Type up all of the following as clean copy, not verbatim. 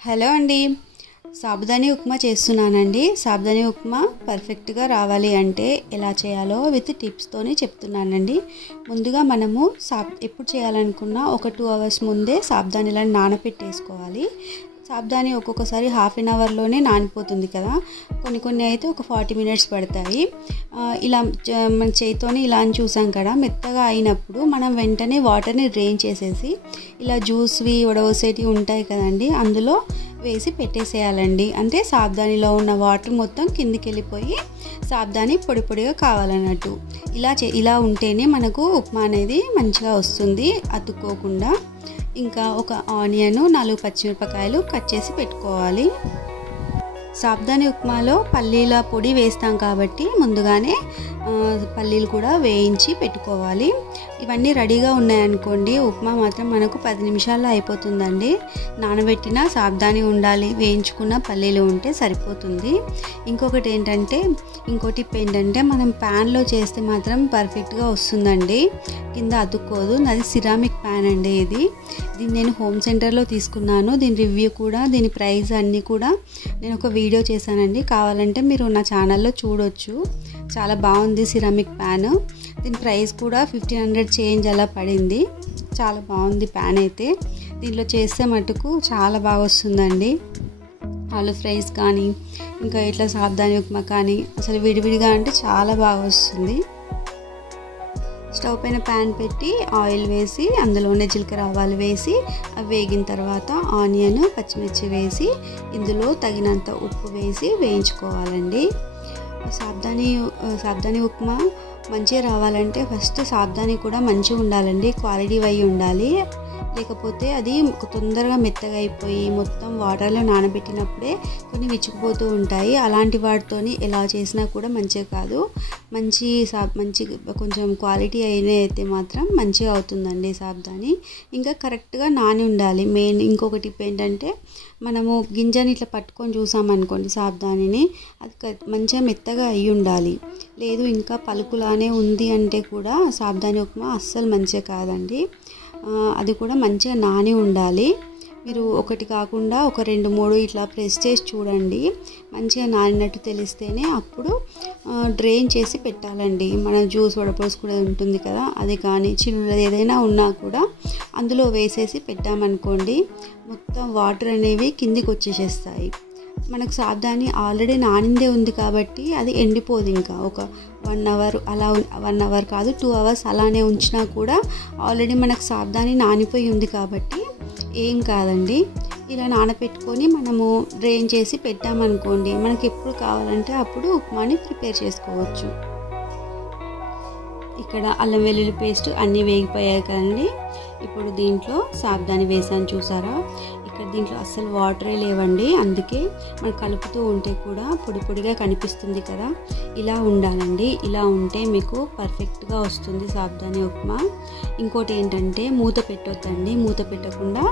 Hello అండి, సాబుదాని ఉప్మా చేస్తున్నానండి. సాబుదాని ఉప్మా పర్ఫెక్ట్గా రావాలి అంటే ఎలా చేయాలో విత్ టిప్స్తోని చెప్తున్నానండి. ముందుగా మనము ఎప్పుడు చేయాలనుకున్నా ఒక 2 అవర్స్ ముందే సాబుదానిలను నానబెట్టేసుకోవాలి. సాబుదాని ఒక్కొక్కసారి హాఫ్ అన్ అవర్లోనే నానిపోతుంది కదా, కొన్ని అయితే ఒక 40 మినిట్స్ పడతాయి. ఇలా మన చేతితోని ఇలా అని చూసాం కదా, మెత్తగా అయినప్పుడు మనం వెంటనే వాటర్ని డ్రైన్ చేసేసి ఇలా జ్యూస్వి వడవసేటివి ఉంటాయి కదండి, అందులో వేసి పెట్టేసేయాలండి. అంటే సాబుదానిలో ఉన్న వాటర్ మొత్తం కిందికి వెళ్ళిపోయి సాబుదాని పొడి పొడిగా కావాలన్నట్టు. ఇలా ఉంటేనే మనకు ఉప్మా అనేది మంచిగా వస్తుంది, అతుక్కోకుండా. ఇంకా ఒక ఆనియన్, 4 పచ్చిమిరపకాయలు కట్ చేసి పెట్టుకోవాలి. సాబుదాని ఉప్మాలో పల్లీల పొడి వేస్తాం కాబట్టి ముందుగానే పల్లీలు కూడా వేయించి పెట్టుకోవాలి. ఇవన్నీ రెడీగా ఉన్నాయనుకోండి, ఉప్మా మాత్రం మనకు 10 నిమిషాల్లో అయిపోతుందండి. నానబెట్టిన సాబుదాని ఉండాలి, వేయించుకున్న పల్లీలు ఉంటే సరిపోతుంది. ఇంకో టిప్ ఏంటంటే మనం ప్యాన్లో చేస్తే మాత్రం పర్ఫెక్ట్గా వస్తుందండి, కింద అతుక్కోదు. నాది సిరామిక్ ప్యాన్ అండి దీన్ని నేను హోమ్ సెంటర్లో తీసుకున్నాను. దీని రివ్యూ కూడా, దీని ప్రైస్ అన్నీ కూడా నేను ఒక వీడియో చేశానండి, కావాలంటే మీరు నా ఛానల్లో చూడొచ్చు. చాలా బాగుంది సిరామిక్ ప్యాన్. దీని ప్రైస్ కూడా 1500 చేంజ్ అలా పడింది. చాలా బాగుంది ప్యాన్ అయితే. దీంట్లో చేస్తే మటుకు చాలా బాగా వస్తుందండి. ఆలు ఫ్రైస్ కానీ, ఇంకా ఇట్లా సాబుదాని ఉప్మా కానీ, అసలు విడివిడిగా అంటే చాలా బాగా వస్తుంది. స్టవ్ పైన ప్యాన్ పెట్టి ఆయిల్ వేసి అందులోనే జీలకర్ర ఆవాలు వేసి అవి వేగిన తర్వాత ఆనియన్, పచ్చిమిర్చి వేసి ఇందులో తగినంత ఉప్పు వేసి వేయించుకోవాలండి. సాబుదాని ఉప్మా మంచిగా రావాలంటే ఫస్ట్ సాబుదాని కూడా మంచిగా ఉండాలండి, క్వాలిటీ అయి ఉండాలి. లేకపోతే అది తొందరగా మెత్తగా అయిపోయి మొత్తం వాటర్లో నానబెట్టినప్పుడే కొన్ని విచ్చుకుపోతూ ఉంటాయి. అలాంటి వాటితోని ఎలా చేసినా కూడా మంచిగా కాదు. మంచి కొంచెం క్వాలిటీ అయినా అయితే మాత్రం మంచిగా అవుతుందండి సాబుదాని. ఇంకా కరెక్ట్గా నాని ఉండాలి. ఇంకొక టిప్ ఏంటంటే, మనము గింజని ఇట్లా పట్టుకొని చూసామనుకోండి సాబుదానిని, అది మంచిగా మెత్తగా అయి ఉండాలి. లేదు ఇంకా పలుకులానే ఉంది అంటే కూడా సాబుదాని ఉప్మా అస్సలు మంచిగా కాదండి. అది కూడా మంచిగా నాని ఉండాలి. మీరు ఒకటి కాకుండా ఒక 2-3 ఇట్లా ప్రెస్ చేసి చూడండి, మంచిగా నానినట్టు తెలిస్తేనే అప్పుడు డ్రైన్ చేసి పెట్టాలండి. మన జ్యూస్ వడపోసుకునేది ఉంటుంది కదా, అది కానీ చిన్నది ఏదైనా ఉన్నా కూడా అందులో వేసేసి పెట్టామనుకోండి, మొత్తం వాటర్ అనేవి కిందికి వచ్చేసేస్తాయి. మనకు సాబుదాని ఆల్రెడీ నానిందే ఉంది కాబట్టి అది ఎండిపోదు. ఇంకా ఒక 1 అవర్ అలా 1 అవర్ కాదు 2 అవర్స్ అలానే ఉంచినా కూడా ఆల్రెడీ మనకు సాబుదాని నానిపోయి ఉంది కాబట్టి ఏం కాదండి. ఇలా నానబెట్టుకొని మనము డ్రైన్ చేసి పెట్టామనుకోండి, మనకి ఎప్పుడు కావాలంటే అప్పుడు ఉప్మాని ప్రిపేర్ చేసుకోవచ్చు. ఇక్కడ అల్లం వెల్లుల్లి పేస్ట్ అన్నీ వేగిపోయాయి కదండి. ఇప్పుడు దీంట్లో సాబుదాని వేసాను చూసారా, ఇక్కడ దీంట్లో అస్సలు వాటరే లేవండి. అందుకే మనం కలుపుతూ ఉంటే కూడా పొడి పొడిగా కనిపిస్తుంది కదా, ఇలా ఉండాలండి. ఇలా ఉంటే మీకు పర్ఫెక్ట్గా వస్తుంది సాబుదాని ఉప్మా. ఇంకోటి ఏంటంటే మూత పెట్టొద్దండి, మూత పెట్టకుండా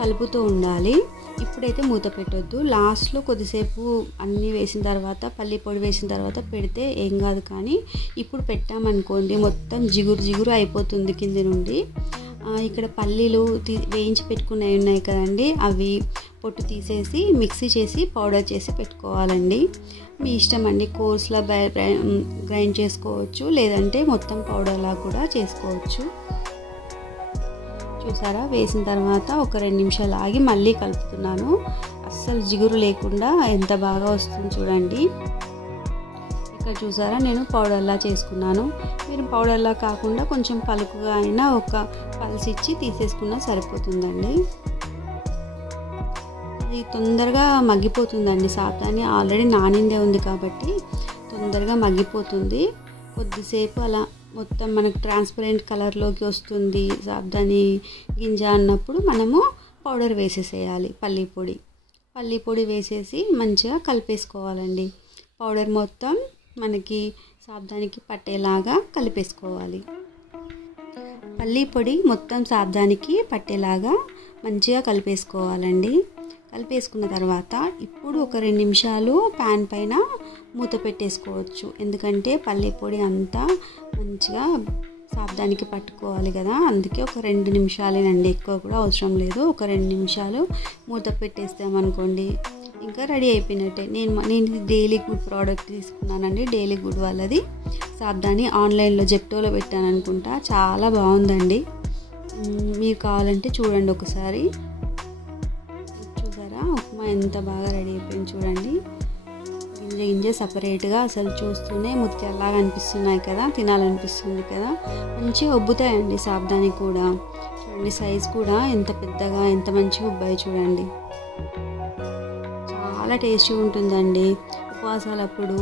కలుపుతూ ఉండాలి. ఇప్పుడైతే మూత పెట్టొద్దు, లాస్ట్లో కొద్దిసేపు అన్నీ వేసిన తర్వాత, పల్లి పొడి వేసిన తర్వాత పెడితే ఏం కాదు. కానీ ఇప్పుడు పెట్టామనుకోండి మొత్తం జిగురు అయిపోతుంది కింది నుండి. ఇక్కడ పల్లీలు వేయించి పెట్టుకున్నవి ఉన్నాయి కదండి, అవి పొట్టు తీసేసి మిక్సీ చేసి పౌడర్ చేసి పెట్టుకోవాలండి. మీ ఇష్టం అండి, కోర్స్లా గ్రైండ్ చేసుకోవచ్చు, లేదంటే మొత్తం పౌడర్లా కూడా చేసుకోవచ్చు. చూసారా, వేసిన తర్వాత ఒక 2 నిమిషాలు ఆగి మళ్ళీ కలుపుతున్నాను. అస్సలు జిగురు లేకుండా ఎంత బాగా వస్తుంది చూడండి. ఇక్కడ చూసారా, నేను పౌడర్లా చేసుకున్నాను. మీరు పౌడర్లా కాకుండా కొంచెం పలుకుగా అయినా ఒక పల్స్ ఇచ్చి తీసేసుకున్నా సరిపోతుందండి. ఇది తొందరగా మగ్గిపోతుందండి. సాబుదాని ఆల్రెడీ నానిందే ఉంది కాబట్టి తొందరగా మగ్గిపోతుంది. కొద్దిసేపు అలా మొత్తం మనకు ట్రాన్స్పరెంట్ కలర్లోకి వస్తుంది సాబుదాని గింజ అన్నప్పుడు మనము పౌడర్ వేసేసేయాలి. పల్లి పొడి వేసేసి మంచిగా కలిపేసుకోవాలండి. పౌడర్ మొత్తం మనకి సాబుదానికి పట్టేలాగా కలిపేసుకోవాలి. పల్లి పొడి మొత్తం సాబుదానికి పట్టేలాగా మంచిగా కలిపేసుకోవాలండి. కలిపేసుకున్న తర్వాత ఇప్పుడు ఒక 2 నిమిషాలు ప్యాన్ పైన మూత పెట్టేసుకోవచ్చు. ఎందుకంటే పల్లి పొడి అంతా మంచిగా సాబ్దానికి పట్టుకోవాలి కదా, అందుకే ఒక 2 నిమిషాలేనండి, ఎక్కువ కూడా అవసరం లేదు. ఒక 2 నిమిషాలు మూత పెట్టేస్తామనుకోండి ఇంకా రెడీ అయిపోయినట్టే. నేను డైలీ గుడ్ ప్రోడక్ట్ తీసుకున్నానండి, డైలీ గుడ్ వాళ్ళది సాబ్దాని. ఆన్లైన్లో జెప్టోలో పెట్టాను అనుకుంటా, చాలా బాగుందండి. మీరు కావాలంటే చూడండి ఒకసారి. చూసారా ఉప్మా ఎంత బాగా రెడీ అయిపోయింది చూడండి. గింజ సపరేట్గా అసలు చూస్తూనే ముత్యాల్లాగా అనిపిస్తున్నాయి కదా, తినాలనిపిస్తుంది కదా. మంచిగా ఉబ్బుతాయండి సాబ్దాని కూడా. చూడండి సైజ్ కూడా ఎంత పెద్దగా ఎంత మంచిగా ఉబ్బాయి చూడండి. చాలా టేస్టీగా ఉంటుందండి. ఉపవాసాలప్పుడు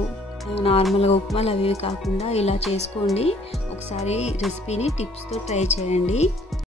నార్మల్గా ఉప్మాలు అవి కాకుండా ఇలా చేసుకోండి. ఒకసారి రెసిపీని టిప్స్తో ట్రై చేయండి.